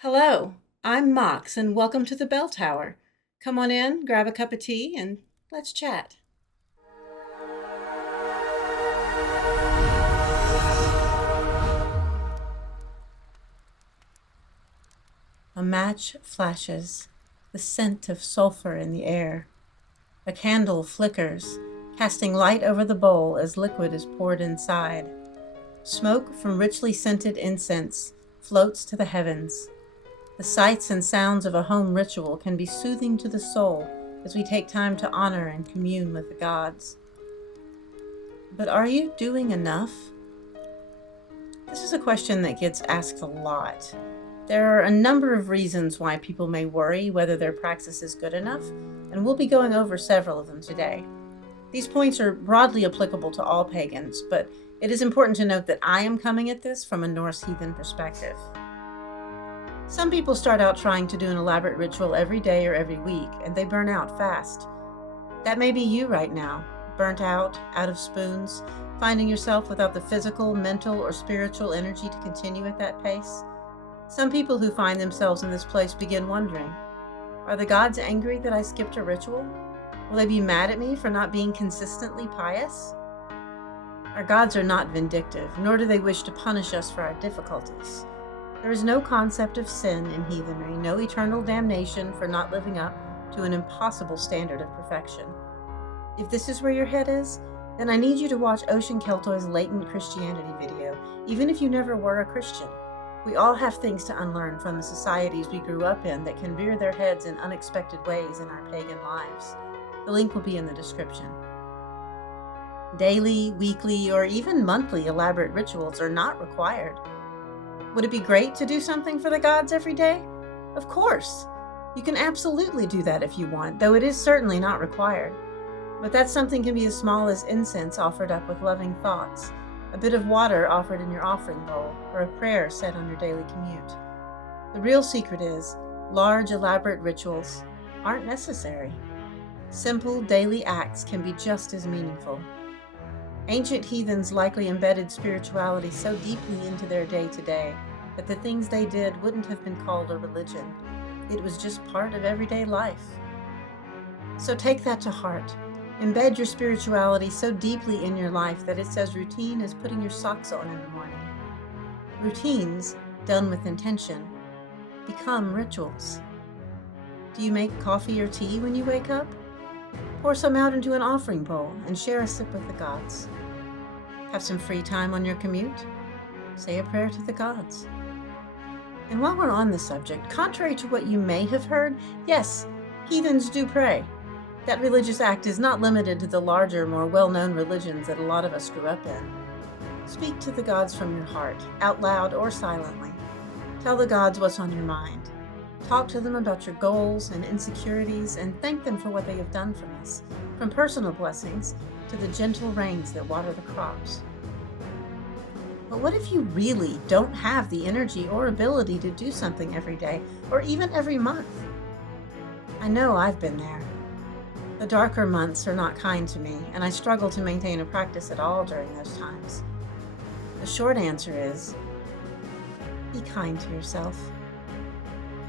Hello, I'm Mox, and welcome to the Bell Tower. Come on in, grab a cup of tea, and let's chat. A match flashes, the scent of sulfur in the air. A candle flickers, casting light over the bowl as liquid is poured inside. Smoke from richly scented incense floats to the heavens. The sights and sounds of a home ritual can be soothing to the soul as we take time to honor and commune with the gods. But are you doing enough? This is a question that gets asked a lot. There are a number of reasons why people may worry whether their praxis is good enough, and we'll be going over several of them today. These points are broadly applicable to all pagans, but it is important to note that I am coming at this from a Norse heathen perspective. Some people start out trying to do an elaborate ritual every day or every week, and they burn out fast. That may be you right now, burnt out of spoons, finding yourself without the physical, mental, or spiritual energy to continue at that pace. Some people who find themselves in this place begin wondering, are the gods angry that I skipped a ritual? Will they be mad at me for not being consistently pious? Our gods are not vindictive, nor do they wish to punish us for our difficulties. There is no concept of sin in heathenry, no eternal damnation for not living up to an impossible standard of perfection. If this is where your head is, then I need you to watch Ocean Keltoy's Latent Christianity video, even if you never were a Christian. We all have things to unlearn from the societies we grew up in that can rear their heads in unexpected ways in our pagan lives. The link will be in the description. Daily, weekly, or even monthly elaborate rituals are not required. Would it be great to do something for the gods every day? Of course! You can absolutely do that if you want, though it is certainly not required. But that something can be as small as incense offered up with loving thoughts, a bit of water offered in your offering bowl, or a prayer said on your daily commute. The real secret is, large, elaborate rituals aren't necessary. Simple, daily acts can be just as meaningful. Ancient heathens likely embedded spirituality so deeply into their day-to-day that the things they did wouldn't have been called a religion. It was just part of everyday life. So take that to heart. Embed your spirituality so deeply in your life that it's as routine as putting your socks on in the morning. Routines, done with intention, become rituals. Do you make coffee or tea when you wake up? Pour some out into an offering bowl and share a sip with the gods. Have some free time on your commute? Say a prayer to the gods. And while we're on the subject, contrary to what you may have heard, yes, heathens do pray. That religious act is not limited to the larger, more well-known religions that a lot of us grew up in. Speak to the gods from your heart, out loud or silently. Tell the gods what's on your mind. Talk to them about your goals and insecurities and thank them for what they have done for us, from personal blessings to the gentle rains that water the crops. But what if you really don't have the energy or ability to do something every day or even every month? I know I've been there. The darker months are not kind to me, and I struggle to maintain a practice at all during those times. The short answer is, be kind to yourself.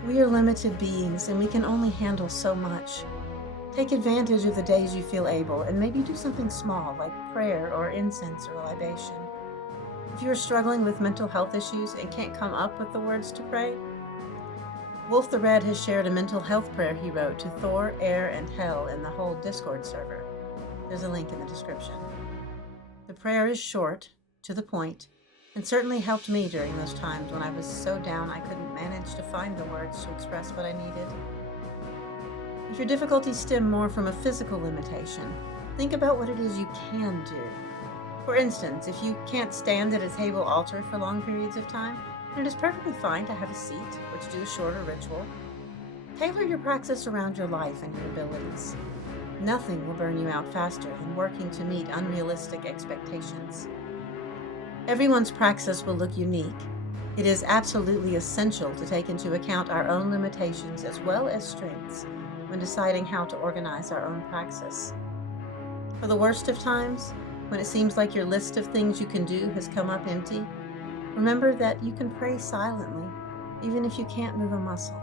We are limited beings, and we can only handle so much. Take advantage of the days you feel able, and maybe do something small, like prayer or incense or libation. If you are struggling with mental health issues and can't come up with the words to pray, Wolf the Red has shared a mental health prayer he wrote to Thor, Air, and Hel in the whole Discord server. There's a link in the description. The prayer is short, to the point, and certainly helped me during those times when I was so down I couldn't manage to find the words to express what I needed. If your difficulties stem more from a physical limitation, think about what it is you can do. For instance, if you can't stand at a table altar for long periods of time, then it is perfectly fine to have a seat or to do a shorter ritual. Tailor your praxis around your life and your abilities. Nothing will burn you out faster than working to meet unrealistic expectations. Everyone's praxis will look unique. It is absolutely essential to take into account our own limitations as well as strengths when deciding how to organize our own praxis. For the worst of times, when it seems like your list of things you can do has come up empty, remember that you can pray silently. even if you can't move a muscle.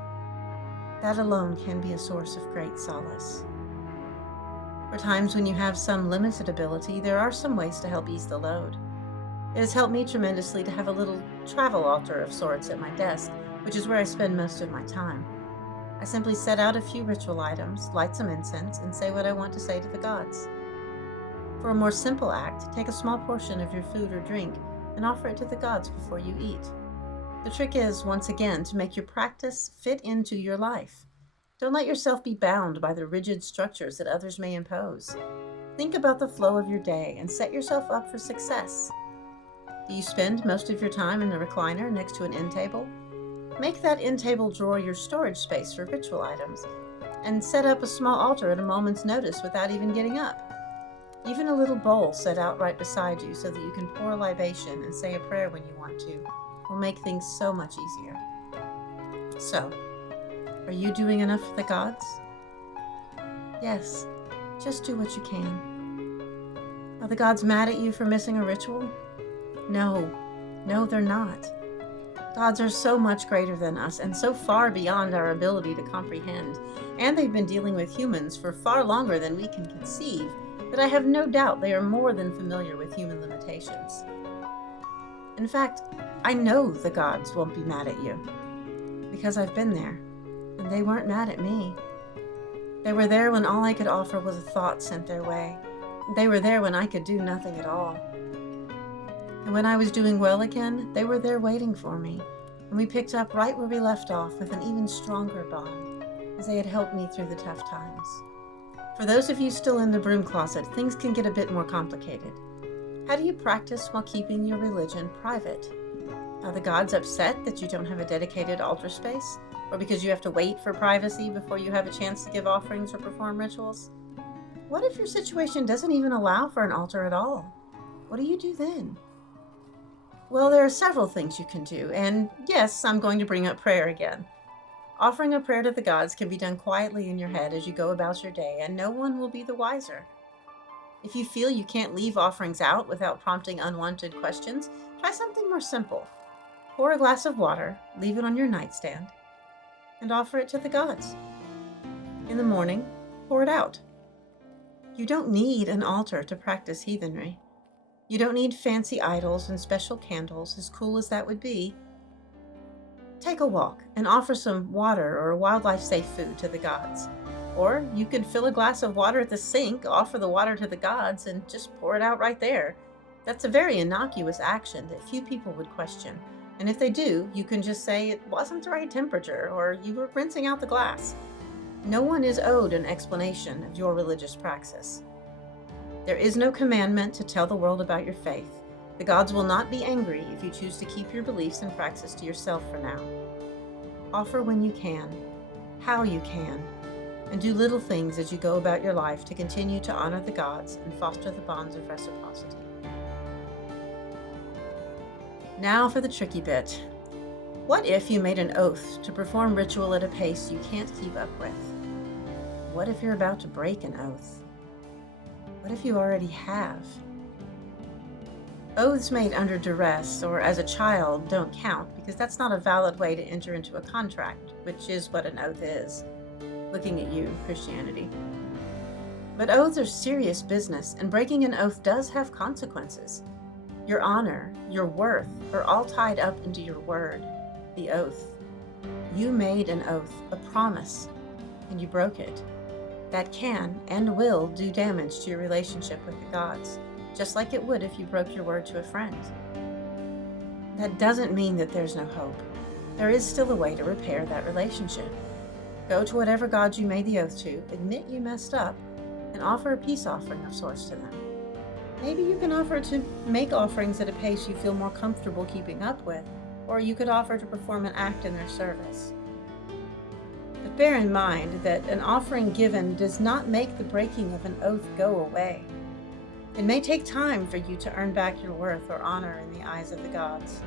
That alone can be a source of great solace. For times when you have some limited ability, there are some ways to help ease the load. It has helped me tremendously to have a little travel altar of sorts at my desk, which is where I spend most of my time. I simply set out a few ritual items, light some incense, and say what I want to say to the gods. For a more simple act, take a small portion of your food or drink and offer it to the gods before you eat. The trick is, once again, to make your practice fit into your life. Don't let yourself be bound by the rigid structures that others may impose. Think about the flow of your day and set yourself up for success. Do you spend most of your time in the recliner next to an end table? Make that end table drawer your storage space for ritual items, and set up a small altar at a moment's notice without even getting up. Even a little bowl set out right beside you so that you can pour a libation and say a prayer when you want to will make things so much easier. So, are you doing enough for the gods? Yes, just do what you can. Are the gods mad at you for missing a ritual? No, they're not. Gods are so much greater than us and so far beyond our ability to comprehend, and they've been dealing with humans for far longer than we can conceive, that I have no doubt they are more than familiar with human limitations. In fact, I know the gods won't be mad at you, because I've been there, and they weren't mad at me. They were there when all I could offer was a thought sent their way. They were there when I could do nothing at all. And when I was doing well again, they were there waiting for me, and we picked up right where we left off with an even stronger bond, as they had helped me through the tough times. For those of you still in the broom closet, things can get a bit more complicated. How do you practice while keeping your religion private? Are the gods upset that you don't have a dedicated altar space? Or because you have to wait for privacy before you have a chance to give offerings or perform rituals? What if your situation doesn't even allow for an altar at all? What do you do then? Well, there are several things you can do, and yes, I'm going to bring up prayer again. Offering a prayer to the gods can be done quietly in your head as you go about your day, and no one will be the wiser. If you feel you can't leave offerings out without prompting unwanted questions, try something more simple. Pour a glass of water, leave it on your nightstand, and offer it to the gods. In the morning, pour it out. You don't need an altar to practice heathenry. You don't need fancy idols and special candles, as cool as that would be. Take a walk and offer some water or wildlife-safe food to the gods. Or you could fill a glass of water at the sink, offer the water to the gods, and just pour it out right there. That's a very innocuous action that few people would question. And if they do, you can just say it wasn't the right temperature or you were rinsing out the glass. No one is owed an explanation of your religious praxis. There is no commandment to tell the world about your faith. The gods will not be angry if you choose to keep your beliefs and praxis to yourself for now. Offer when you can, how you can, and do little things as you go about your life to continue to honor the gods and foster the bonds of reciprocity. Now for the tricky bit. What if you made an oath to perform ritual at a pace you can't keep up with? What if you're about to break an oath? What if you already have? Oaths made under duress or as a child don't count because that's not a valid way to enter into a contract, which is what an oath is. Looking at you, Christianity. But oaths are serious business, and breaking an oath does have consequences. Your honor, your worth are all tied up into your word, the oath. You made an oath, a promise, and you broke it. That can and will do damage to your relationship with the gods, just like it would if you broke your word to a friend. That doesn't mean that there's no hope. There is still a way to repair that relationship. Go to whatever gods you made the oath to, admit you messed up, and offer a peace offering of sorts to them. Maybe you can offer to make offerings at a pace you feel more comfortable keeping up with, or you could offer to perform an act in their service. But bear in mind that an offering given does not make the breaking of an oath go away. It may take time for you to earn back your worth or honor in the eyes of the gods.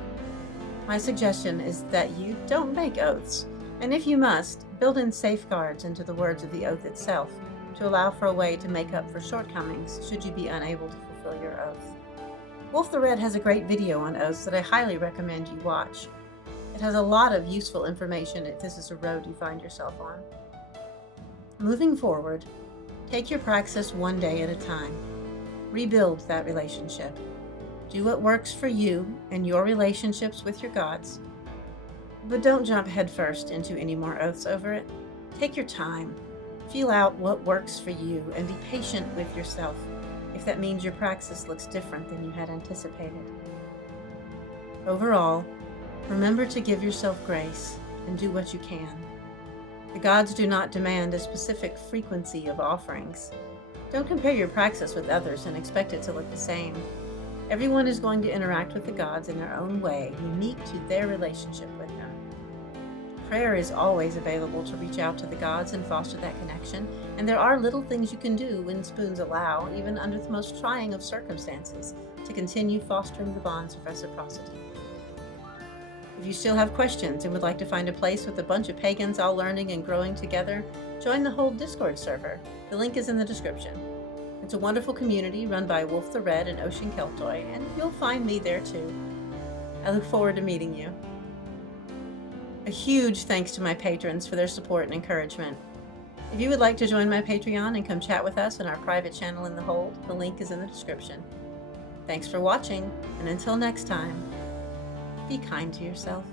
My suggestion is that you don't make oaths, and if you must, build in safeguards into the words of the oath itself to allow for a way to make up for shortcomings should you be unable to fulfill your oath. Wolf the Red has a great video on oaths that I highly recommend you watch. It has a lot of useful information if this is a road you find yourself on. Moving forward, take your praxis one day at a time. Rebuild that relationship. Do what works for you and your relationships with your gods. But don't jump headfirst into any more oaths over it. Take your time. Feel out what works for you and be patient with yourself if that means your praxis looks different than you had anticipated. Overall, remember to give yourself grace and do what you can. The gods do not demand a specific frequency of offerings. Don't compare your praxis with others and expect it to look the same. Everyone is going to interact with the gods in their own way, unique to their relationship with them. Prayer is always available to reach out to the gods and foster that connection, and there are little things you can do when spoons allow, even under the most trying of circumstances, to continue fostering the bonds of reciprocity. If you still have questions and would like to find a place with a bunch of pagans all learning and growing together, join the Hold Discord server. The link is in the description. It's a wonderful community run by Wolf the Red and Ocean Keltoy, and you'll find me there too. I look forward to meeting you. A huge thanks to my patrons for their support and encouragement. If you would like to join my Patreon and come chat with us in our private channel in the Hold, the link is in the description. Thanks for watching, and until next time, be kind to yourself.